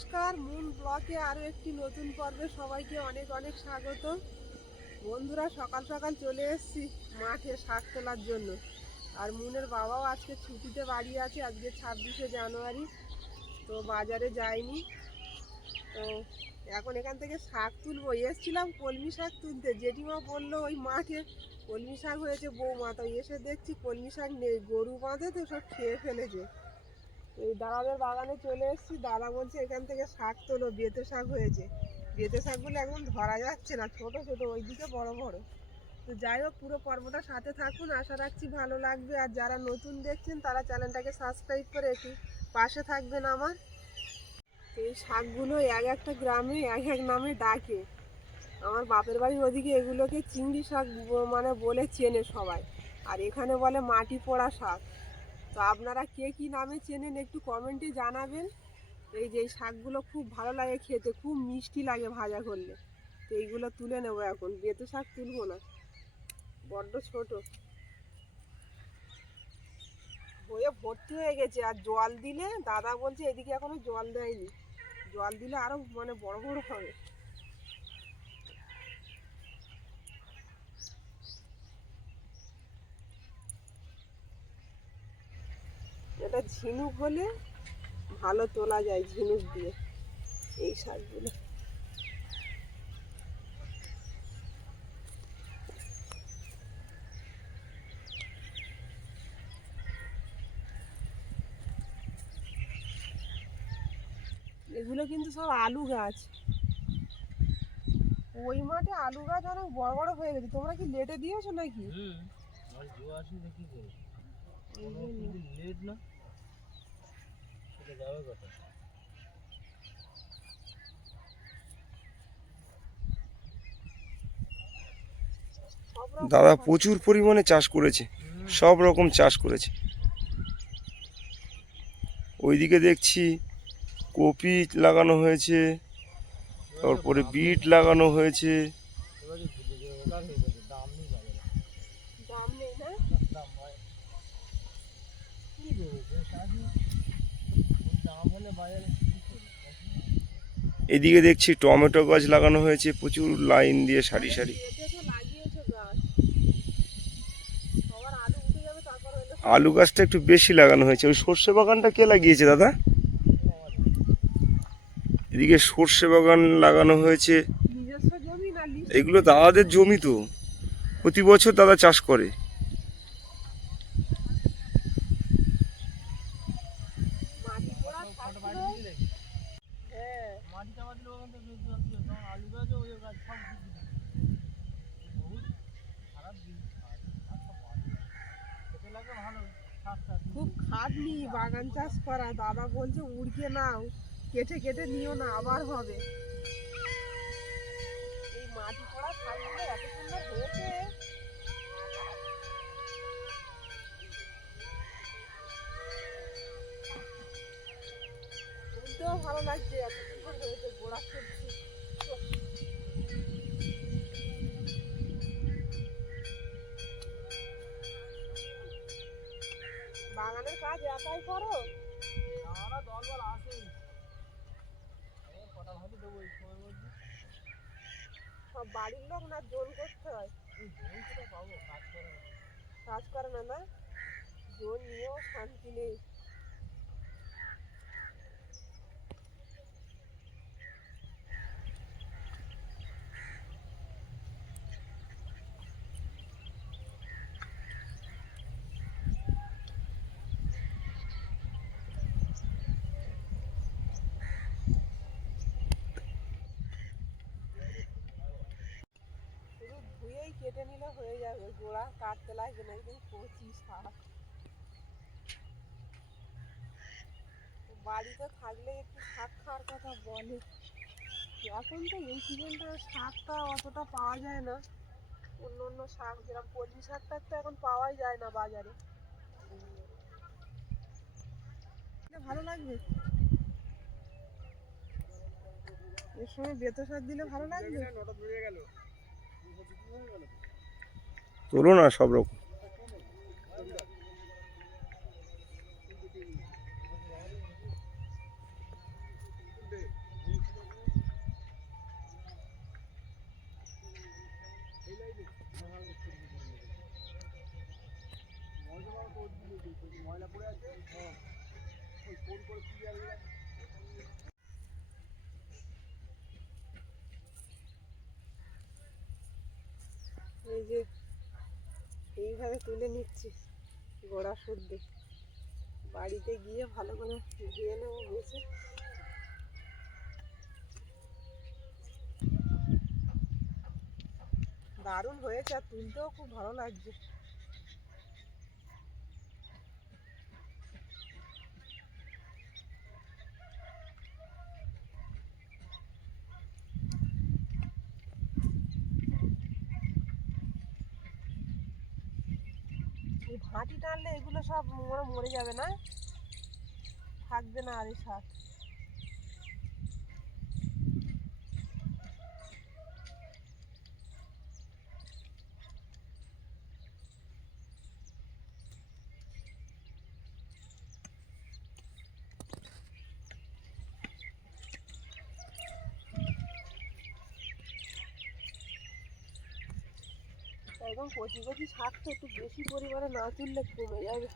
নমস্কার, মুন ব্লগে আরও একটি নতুন পর্বে সবাইকে অনেক অনেক স্বাগত। বন্ধুরা, সকাল সকাল চলে এসেছি মাঠে শাক তোলার জন্য। আর মুনের বাবাও আজকে ছুটিতে বাড়ি আছে, আজকে 26শে জানুয়ারি, তো বাজারে যায়নি। তো এখন এখান থেকে শাক তুলবো। এসেছিলাম কলমি শাক তুলতে, জেঠিমা বললো ওই মাঠে কলমি শাক হয়েছে বৌমা, তো এসে দেখছি কলমি শাক নেই, গরু বাঁধে তো সব খেয়ে ফেলেছে। এই দাদাদের বাগানে চলে এসেছি, দাদা বলছে এখান থেকে শাক তোলো, বেতে শাক হয়েছে। বেতে শাকগুলো এখন ধরা যাচ্ছে না, ছোট ছোট, ওইদিকে বড় বড়। তো যাই হোক, পুরো পর্বটার সাথে থাকুন, আশা রাখছি ভালো লাগবে। আর যারা নতুন দেখছেন তারা চ্যানেলটাকে সাবস্ক্রাইব করে একটু পাশে থাকবেন আমার। এই শাকগুলো এক একটা গ্রামে এক এক নামে ডাকে। আমার বাপের বাড়ির ওদিকে এগুলোকে চিংড়ি শাক মানে বলে চেনে সবাই, আর এখানে বলে মাটি পোড়া শাক। তো আপনারা কে কী নামে চেনেন একটু কমেন্টে জানাবেন। এই যে এই শাকগুলো খুব ভালো লাগে খেতে, খুব মিষ্টি লাগে ভাজা করলে। তো এইগুলো তুলে নেবো এখন, বেতে শাক তুলবো না, বড্ড ছোট হয়ে ভর্তি হয়ে গেছে। আর জল দিলে, দাদা বলছে এদিকে এখনো জল দেয়নি, জল দিলে আরো মানে বড় বড় হবে। এটা ঝিনুক হলে ভালো তোলা যায়, ঝিনুক দিয়ে এই শাকগুলো। এগুলো কিন্তু সব আলু গাছ। ওই মাঠে আলু গাছ অনেক বড় বড় হয়ে গেছে। তোমরা কি লেটে দিয়েছো নাকি? দাদা প্রচুর পরিমাণে চাষ করেছে, সব রকম চাষ করেছে। ওইদিকে দেখছি কপি লাগানো হয়েছে, তারপরে বিট লাগানো হয়েছে। দাম নেই না? এদিকে দেখছি টমেটো গাছ লাগানো হয়েছে প্রচুর লাইন দিয়ে সারি সারি। আলু গাছটা একটু বেশি লাগানো হয়েছে। ওই সর্ষে বাগানটা কে লাগিয়েছে দাদা? এদিকে সর্ষে বাগান লাগানো হয়েছে। এগুলো দাদাদের জমি, তো প্রতি বছর দাদা চাষ করে। খুব খাটনি বাগান চাষ করা। দাদা বলছে উড়কে নাও, কেটে কেটে নিও না, আবার হবে। এই মাটি পড়া শাকগুলো এত সুন্দর হয়েছে, তুলতেও ভালো লাগছে, এত সুন্দর হয়েছে গোড়া সবজি। বাগানের কাজ একাই করো? সব বাড়ির লোক না জোর করতে হয়? কাজ করে না, না জোর নিয়েও শান্তি নেই। শুধু ধুয়েই কেটে নিলে হয়ে যাবে, গোড়া কাটতে লাগবে না। একদম কচি শাক, বাড়িতে থাকলে একটু শাক খাওয়ার কথা বলে। এখন তো এই সিজনটা শাকটা অতটা পাওয়া যায় না। অন্য অন্য শাক যেরকম কলমি শাকটা তো এখন পাওয়াই যায় না বাজারে। ভালো লাগবে, এর সময় বেতো শাক দিলে ভালো লাগবে। তোলো না সব রকম। এই যে এইভাবে তুলে নিচ্ছি গোড়া শুদ্ধ, বাড়িতে গিয়ে ভালো করে ধুয়ে নেবো বেছে। দারুণ হয়েছে আর তুলতেও খুব ভালো লাগছে। এই ভাঁটি টানলে এগুলো সব মরে যাবে না, থাকবে না আর এই শাক। একদম কচি কচি শাকটা একটু বেশি পরিমাণে না তুললে কমে যাবে।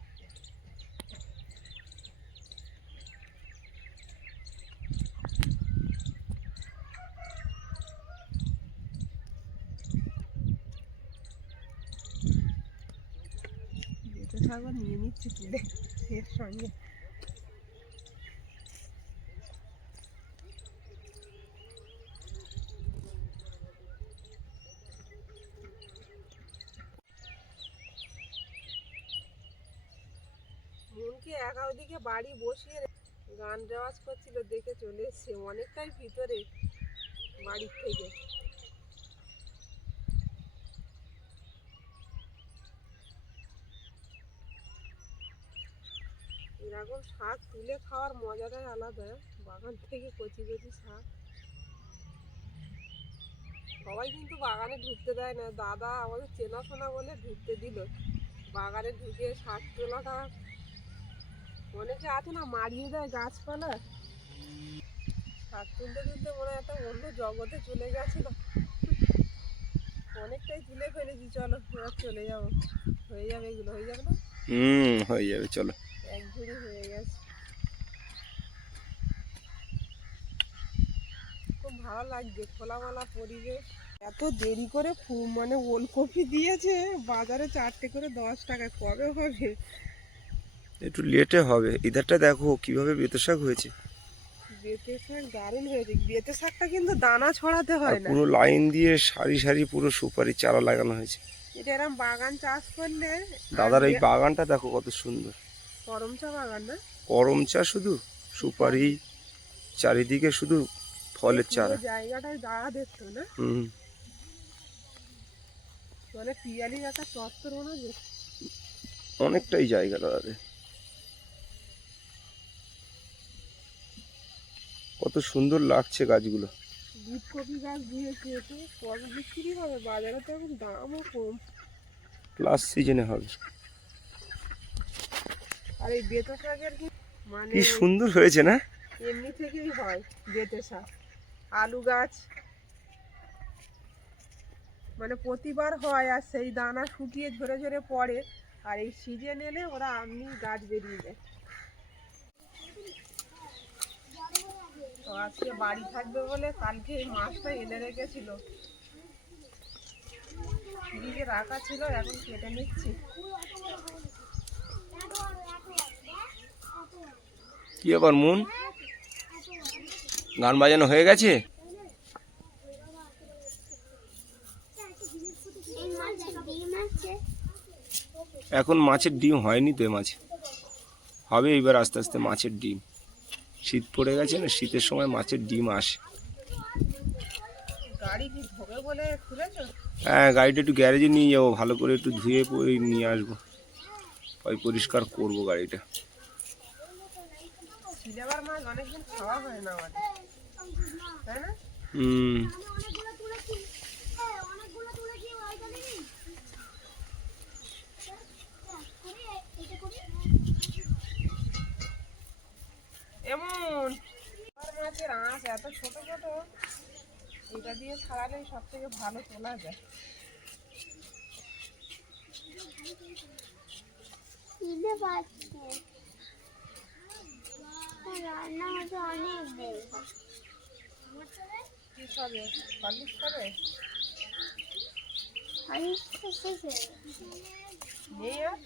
বেটে শাকও নিয়ে নিচ্ছি তুলে এর সঙ্গে। মনকে একা ওদিকে বাড়ি বসিয়ে গান রেওয়াজ করছিল, দেখে চলে এসছে অনেকটাই ভিতরে বাড়ির থেকে। এরকম শাক তুলে খাওয়ার মজাটাই আলাদা, বাগান থেকে কচি কচি শাক। সবাই কিন্তু বাগানে ঢুকতে দেয় না, দাদা আমাদের চেনাশোনা বলে ঢুকতে দিল। বাগানে ঢুকে শাক তোলাটা, অনেকে আছে না মারিয়ে দেয় গাছপালা, শাক তুলতে তুলতে মনে হয় একটা অন্য জগতে চলে গেছিল। অনেকটাই তুলে ফেলেছি, চলো এবার চলে যাবো। হয়ে যাবে, এগুলো হয়ে যাবে না? হয়ে যাবে, চলো। এক ঝুড়ি হয়ে গেছে। খুব ভালো লাগছে, খোলামেলা পরিবেশ। এত দেরি করে মানে ওলকপি দিয়েছে বাজারে 4টে করে 10 টাকায়, কবে হবে? একটু লেটে হবে। ইধারটা দেখো কিভাবে বেতো শাক হয়েছে। বেতে শাক দারুণ হয়েছে। বেতে শাকটা কিন্তু দানা ছড়াতে হয় না, পুরো লাইন দিয়ে সারি সারি পুরো সুপারি চারা লাগানো হয়েছে। এটা এরকম বাগান চাষ করলে। দাদার এই বাগানটা দেখো কত সুন্দর। করমচা বাগান না? করমচা, শুধু সুপারি, চারিদিকে শুধু ফলের চারা। জায়গাটায় দাঁড়া দেখতো না, মানে পিয়ালির একটা চত্বর মনে হয়। অনেকটাই জায়গা দাদাদের। কত সুন্দর লাগছে গাছগুলো। ফুলকপি গাছ দিয়েছে, তো কবে বিক্রি হবে? বাজারে তো এখন দামও কম, প্লাস সিজনে হবে। আর এই বেতো শাকের মানে কি সুন্দর হয়েছে না? এমনি থেকেই হয় বেতে শাক। আলু গাছ মানে প্রতিবার হয়, আর সেই দানা শুকিয়ে ঝরে ঝরে পড়ে, আর এই সিজন এলে ওরা এমনি গাছ বেরিয়ে যায়। তো আজকে বাড়ি থাকবে বলে কালকে এই মাছটা এনে রেখেছিল, ফ্রিজে রাখা ছিল, এখন কেটে নিচ্ছি। কি আবার মন, গান বাজানো হয়ে গেছে? এখন মাছের ডিম হয়নি তো, মাছে হবে এবার আস্তে আস্তে মাছের ডিম। শীত পড়ে গেছে না, শীতের সময় মাছের ডিম আসে। গাড়ি কি ধোবে বলে খুলেছো? হ্যাঁ, গাড়িটা একটু গ্যারেজে নিয়ে যাবো, ভালো করে একটু ধুয়ে নিয়ে আসবো, ওই পরিষ্কার করবো গাড়িটা। সিলেবার মাছ অনেকদিন খাওয়া হয় না আমাদের, তাই না? এমন মাছের আঁশ এত ছোট ছোট, এটা দিয়ে ছাড়ালেই সব থেকে ভালো তোলা যায়। খিদে পাচ্ছে। রান্না হতে অনেক দেরি। কি খাবে? হরলিক্স খাবে? আমি তো শেষ হয়ে গেছে। নেই আর?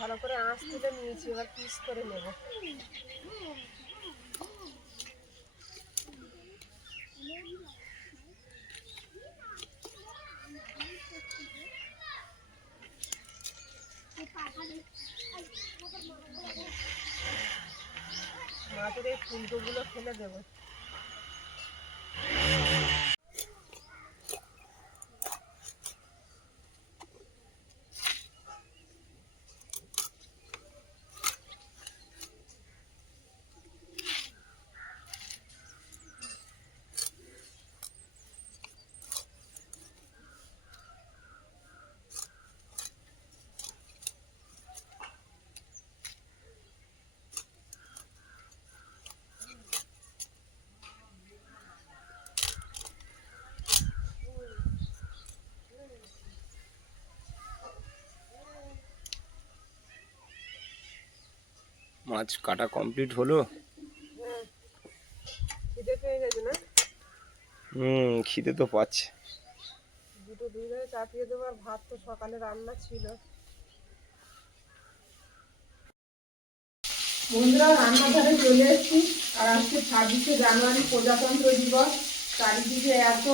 ভালো করে আঁচ তুলে নিয়েছি, এবার পিস করে নেব। মাছের এই ফুলকোগুলো ফেলে দেবো। মাছ কাটা কমপ্লিট হলো? হ্যাঁ, খিদে পেয়ে গেছে না? খিদে তো পাচ্ছে। দুটো দুই ধরে চাপিয়ে দেবো, আর ভাত তো সকালে রান্না ছিল। বন্ধুরা, রান্নাঘরে চলে এসেছি। আর আজকে 26শে জানুয়ারি, প্রজাতন্ত্র দিবস। চারিদিকে এত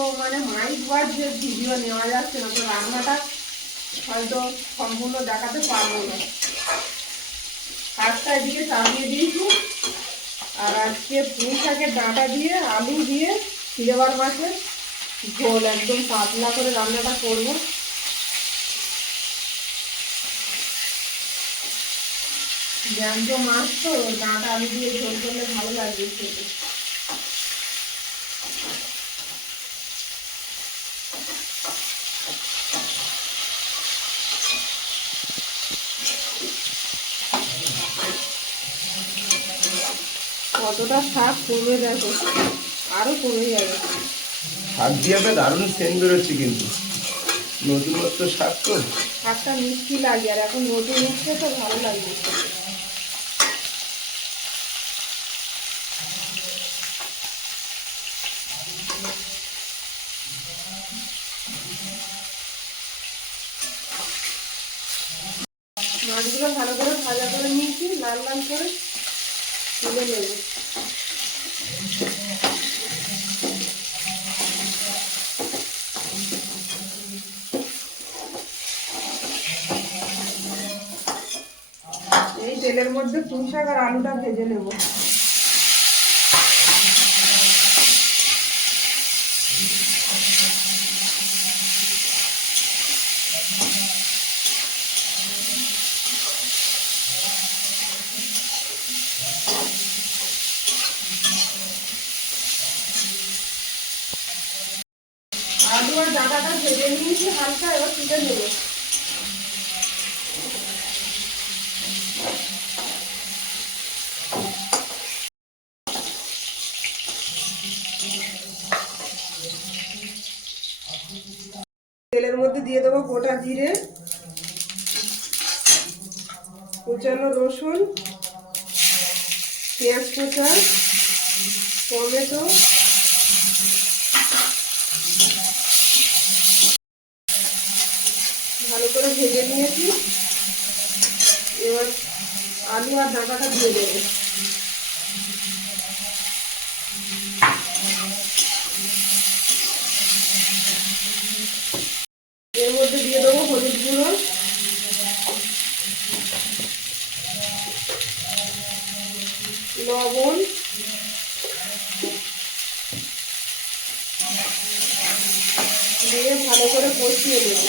মাইক বাজছে, ভিডিও নেওয়া যাচ্ছে না, তো রান্নাটা হয়তো সম্পূর্ণ দেখাতে পারবো না। ভাতটা এদিকে চাপিয়ে দিয়েছি। আর আজকে পুঁই শাকের ডাঁটা দিয়ে, আলু দিয়ে, সিলভার মাছের ঝোল একদম পাতলা করে রান্নাটা করবো। জ্যান্ত মাছ তো, ডাঁটা আলু দিয়ে ঝোল করলে ভালো লাগবে খেতে। কতটা শাক কমে গেছে, আরো কমে যাবে। শাক দিয়ে দারুণ সেন্ট বেরোচ্ছে, কিন্তু নতুনত্ব শাক তো। শাকটা মিষ্টি লাগে, আর এখন নতুন উঠছে তো ভালো লাগবে। মাছগুলো ভালো করে ভাজা করে নিয়েছি, লাল লাল করে তুলে নেব। এই তেলের মধ্যে পুঁই শাক আর আলুটা ভেজে নেব। আলু আর ডাঁটাটা ভেজে নিয়েছি হালকা, এবার তুলে নেব। তেলের মধ্যে দিয়ে দেবো গোটা জিরে, কুচানো রসুন, পেঁয়াজ কুচা, টমেটো, ভালো করে ভেজে নিয়েছি। এবার আলু আর ডাঁটাটা দিয়ে দেবো। এর মধ্যে দিয়ে দেবো হলুদ গুঁড়ো, লবণ, দিয়ে ভালো করে কষিয়ে দেবো।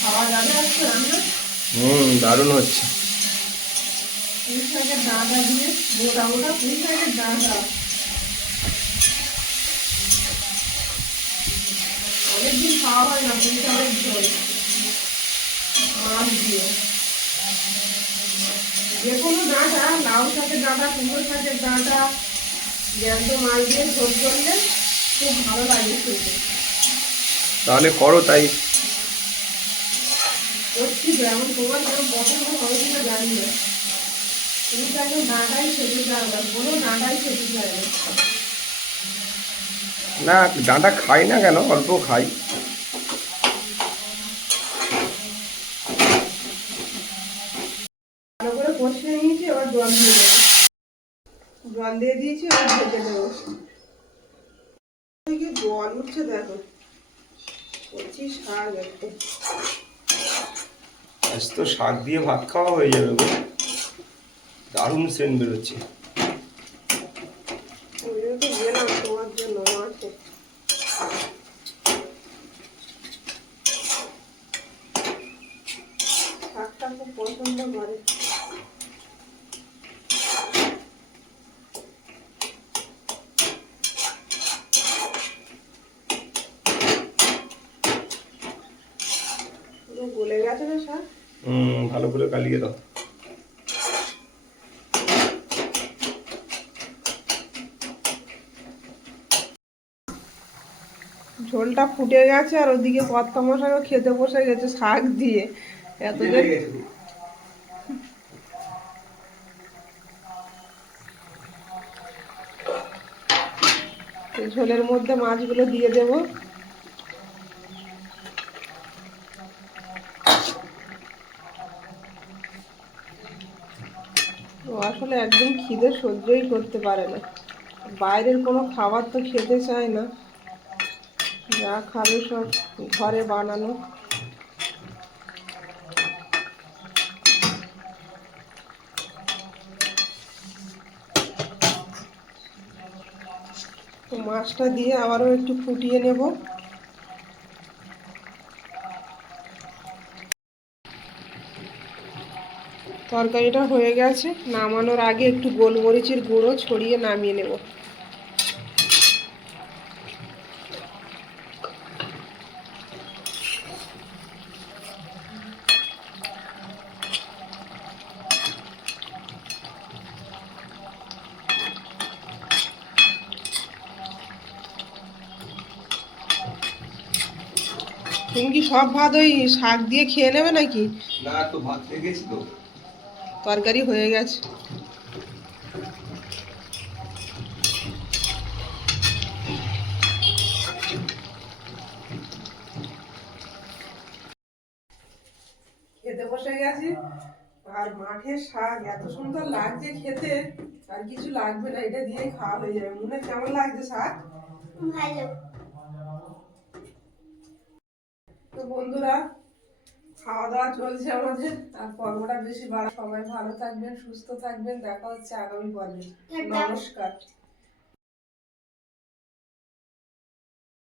খাওয়া যাবে আজকে রান্না? দারুণ হচ্ছে। পুঁই শাকের ডাঁটা দিয়ে মোটা মোটা পুঁই শাকের ডাঁটা অনেকদিন খাওয়া হয় না পুঁই শাকের ঝোল মাছ দিয়ে যে কোনো ডাঁটা লাউ শাকের ডাঁটা কুমড়ো শাকের ডাঁটা জ্যান্ত মাছ দিয়ে ঝোল করলে খুব ভালো লাগে খেতে। তাহলে করো তাই। করছি তো এমন তোমার যেমন পছন্দ হবে কিনা জানি না, তুমি তো একদম ডাঁটাই খেতে চাও না, কোনো ডাঁটাই খেতে চায় না। না ডাঁটা খাই না কেন, অল্প খাই। ভালো করে কষিয়ে নিয়েছি, এবার জল দিয়ে দেবো। জল দিয়ে দিয়েছি, এবার ঢেকে দেবো। কি জল উঠছে দেখো, কচি শাক একটা। আজ তো শাক দিয়ে ভাত খাওয়া হয়ে যাবে গো, দারুণ সেন্ট বেরোচ্ছে। ওই জন্য তো গেলাম তোমার জন্য মাঠে। শাকটা খুব পছন্দ করে। পুরো গলে গেছে না শাক? ভালো করে কালিয়ে দাও। ঝোলটা ফুটে গেছে আর ওদিকে কর্তা মশাইও খেতে বসে গেছে শাক দিয়ে। এতদিন এই ঝোলের মধ্যে মাছগুলো দিয়ে দেব। ও আসলে একদম খিদে সহ্যই করতে পারে না, বাইরের কোনো খাবার তো খেতে চায় না, যা খাবে সব ঘরে বানানো। তো মাছটা দিয়ে আবারও একটু ফুটিয়ে নেব। তরকারিটা হয়ে গেছে, নামানোর আগে একটু গোলমরিচের গুঁড়ো ছড়িয়ে নামিয়ে নেব। তুমি কি সব ভাত ওই শাক দিয়ে খেয়ে নেবে নাকি? না তো ভাত লেগেছি তো। তরকারি হয়ে গেছে। খেতে বসে গেছি, আর মাঠের শাক এত সুন্দর লাগছে খেতে, আর কিছু লাগবে না, এটা দিয়ে খাওয়া হয়ে যাবে। মনে কেমন লাগছে শাক? ভালো। তো বন্ধুরা, খাওয়া দাওয়া চলছে আমাদের, আর পর্বটা বেশি বাড়া। সবাই ভালো থাকবেন, সুস্থ থাকবেন, দেখা হচ্ছে আগামী পর্বে। নমস্কার।